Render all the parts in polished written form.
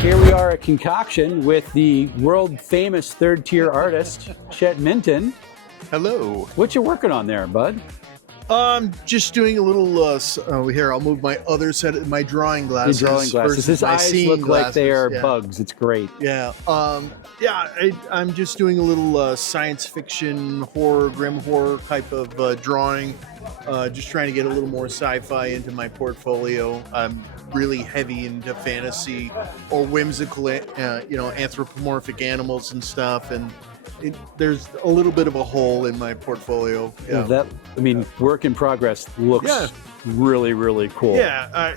Here we are at Concoction with the world-famous third-tier artist, Chet Minton. Hello. What you working on there, bud? Just doing a little, over here, I'll move my other set of my drawing glasses. Your drawing glasses. His eyes look like they are bugs. It's great. Yeah. I'm just doing a little science fiction, horror, grim horror type of drawing. Just trying to get a little more sci-fi into my portfolio. I'm really heavy into fantasy or whimsical, anthropomorphic animals and stuff. And there's a little bit of a hole in my portfolio. Yeah. Work in progress looks really, really cool. Yeah.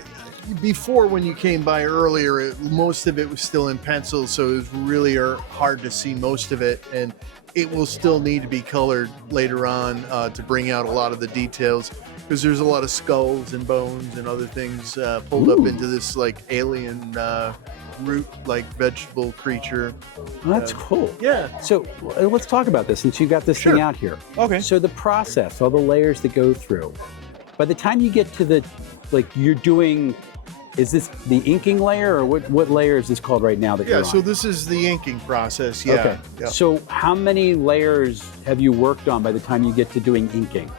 Before, when you came by earlier, most of it was still in pencil, so it was really hard to see most of it. And it will still need to be colored later on to bring out a lot of the details, because there's a lot of skulls and bones and other things pulled up into this like alien root-like vegetable creature. Well, that's cool. Yeah. So let's talk about this, since you got this thing out here. Okay. So the process, all the layers that go through, by the time you get to the, you're doing, is this the inking layer, or what layer is this called right now that you're on? So this is the inking process, yeah. Okay. Yeah. So how many layers have you worked on by the time you get to doing inking?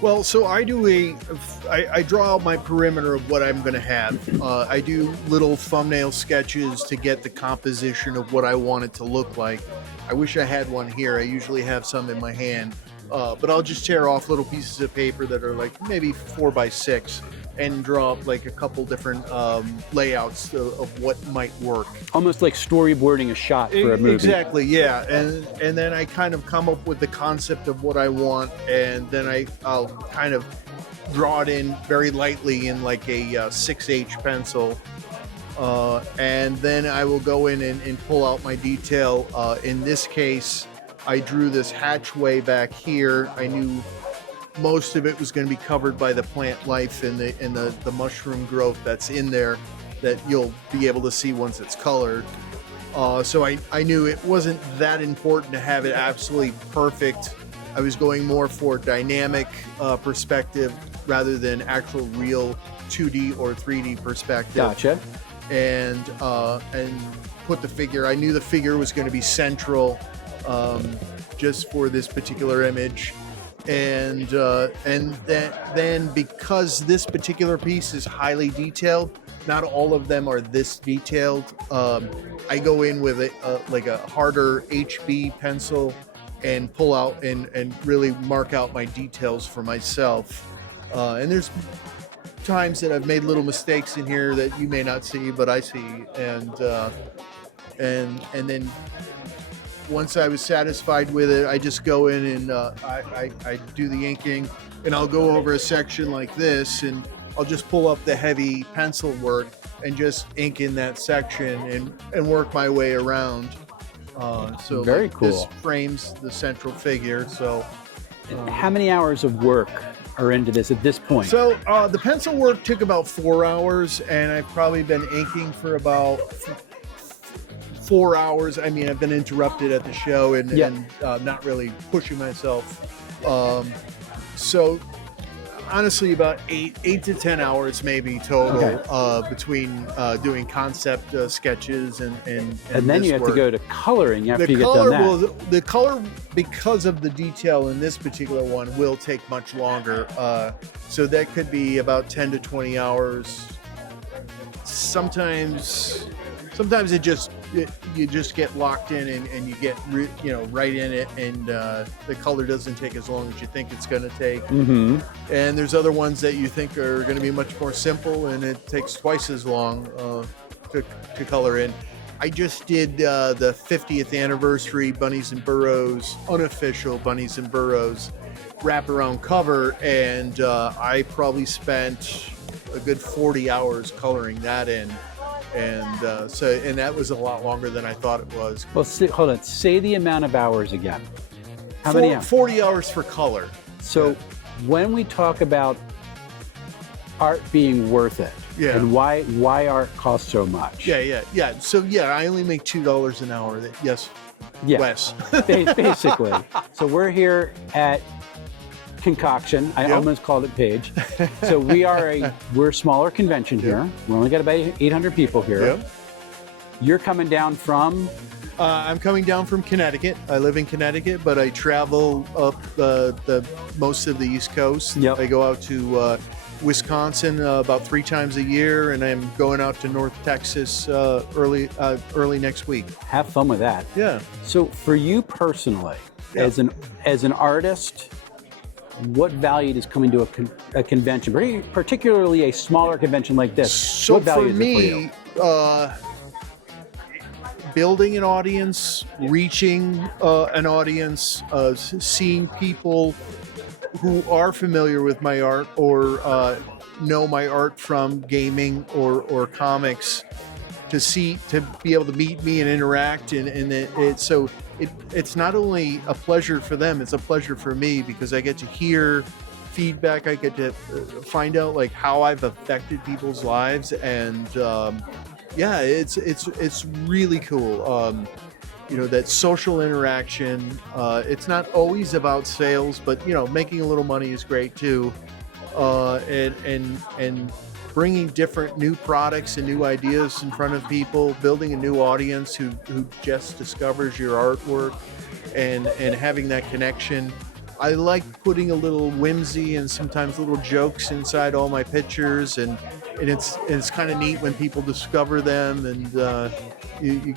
Well, so I draw out my perimeter of what I'm going to have. I do little thumbnail sketches to get the composition of what I want it to look like. I wish I had one here. I usually have some in my hand. But I'll just tear off little pieces of paper that are like maybe 4x6 and draw up like a couple different layouts of what might work. Almost like storyboarding a shot for a movie. Exactly, yeah. And then I kind of come up with the concept of what I want, and then I'll kind of draw it in very lightly in like a 6H pencil. And then I will go in and pull out my detail. In this case, I drew this hatchway back here. I knew most of it was going to be covered by the plant life and the mushroom growth that's in there that you'll be able to see once it's colored. So I knew it wasn't that important to have it absolutely perfect. I was going more for dynamic perspective rather than actual real 2D or 3D perspective. Gotcha. And put the figure. I knew the figure was going to be central just for this particular image. And then because this particular piece is highly detailed, not all of them are this detailed. I go in with a harder HB pencil and pull out and really mark out my details for myself. And there's times that I've made little mistakes in here that you may not see, but I see. And then once I was satisfied with it, I just go in and I do the inking, and I'll go over a section like this, and I'll just pull up the heavy pencil work and just ink in that section and work my way around. So very cool. This frames the central figure. So how many hours of work are into this at this point? So the pencil work took about 4 hours, and I've probably been inking for about 4 hours. I mean, I've been interrupted at the show and not really pushing myself. So honestly, about 8 to 10 hours maybe total between doing concept sketches and then you have to go to coloring after you get done that. The color, because of the detail in this particular one, will take much longer. So that could be about 10 to 20 hours. Sometimes you just get locked in and you get right in it, and the color doesn't take as long as you think it's going to take. Mm-hmm. And there's other ones that you think are going to be much more simple, and it takes twice as long to color in. I just did the 50th anniversary Bunnies and Burrows, unofficial Bunnies and Burrows wraparound cover, and I probably spent a good 40 hours coloring that in. And that was a lot longer than I thought it was. Well, hold on. Say the amount of hours again. How many hours? 40 hours for color. So when we talk about art being worth it, and why art costs so much. Yeah. So I only make $2 an hour. Yes. Wes. Basically. So we're here at Concoction. I Yep. almost called it Page. So we're a smaller convention here. We only got about 800 people here. Yep. You're coming down from? I'm coming down from Connecticut. I live in Connecticut, but I travel up the most of the East Coast. Yep. I go out to Wisconsin about 3 times a year, and I'm going out to North Texas early next week. Have fun with that. Yeah. So for you personally, as an artist, what value does coming to a convention, particularly a smaller convention like this? So what value for is me, it for you? Building an audience, reaching an audience, seeing people who are familiar with my art or know my art from gaming or comics, to be able to meet me and interact, and it's not only a pleasure for them, it's a pleasure for me, because I get to hear feedback, I get to find out like how I've affected people's lives, and yeah, it's really cool. That social interaction. It's not always about sales, but making a little money is great too. And bringing different new products and new ideas in front of people, building a new audience who just discovers your artwork, and having that connection. I like putting a little whimsy and sometimes little jokes inside all my pictures, and it's kind of neat when people discover them, and you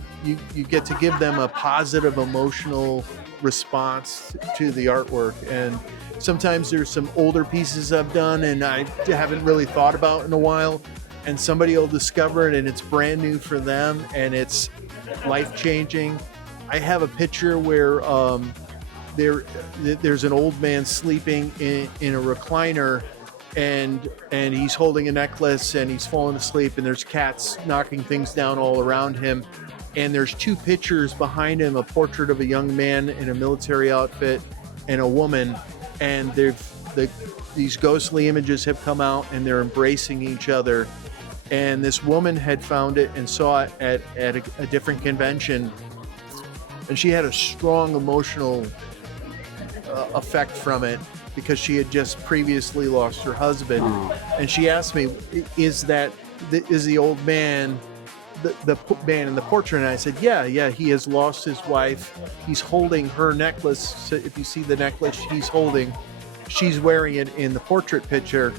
get to give them a positive emotional response to the artwork. And sometimes there's some older pieces I've done and I haven't really thought about in a while, and somebody will discover it and it's brand new for them and it's life-changing. I have a picture where there's an old man sleeping in a recliner, and he's holding a necklace and he's falling asleep, and there's cats knocking things down all around him, and there's 2 pictures behind him, a portrait of a young man in a military outfit and a woman, and these ghostly images have come out and they're embracing each other. And this woman had found it and saw it at a different convention, and she had a strong emotional effect from it, because she had just previously lost her husband. And she asked me, is the old man the man in the portrait? And I said, yeah, he has lost his wife. He's holding her necklace. So if you see the necklace she's holding, she's wearing it in the portrait picture.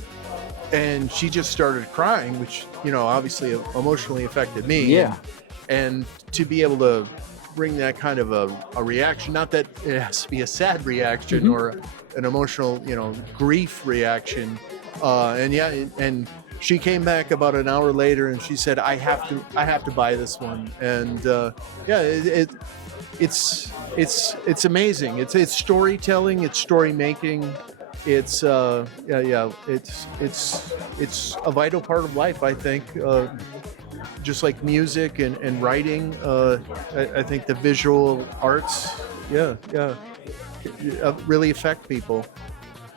And she just started crying, which obviously emotionally affected me. Yeah. And to be able to bring that kind of a reaction, not that it has to be a sad reaction or an emotional, grief reaction. And she came back about an hour later and she said, I have to buy this one. And it's amazing. It's storytelling, it's story making. It's it's a vital part of life, I think. Just like music and writing, I think the visual arts, really affect people.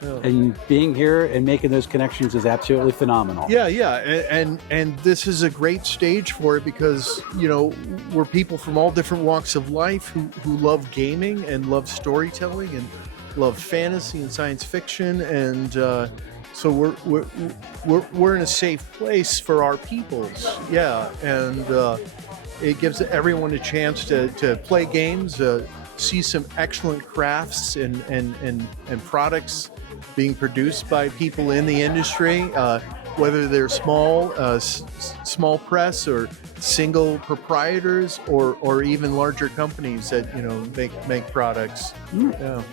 Yeah. And being here and making those connections is absolutely phenomenal. Yeah, and this is a great stage for it, because we're people from all different walks of life who love gaming and love storytelling and love fantasy and science fiction, and so we're in a safe place for our peoples. Yeah, and it gives everyone a chance to play games, see some excellent crafts and products being produced by people in the industry, whether they're small press or single proprietors, or even larger companies that make products. Yeah.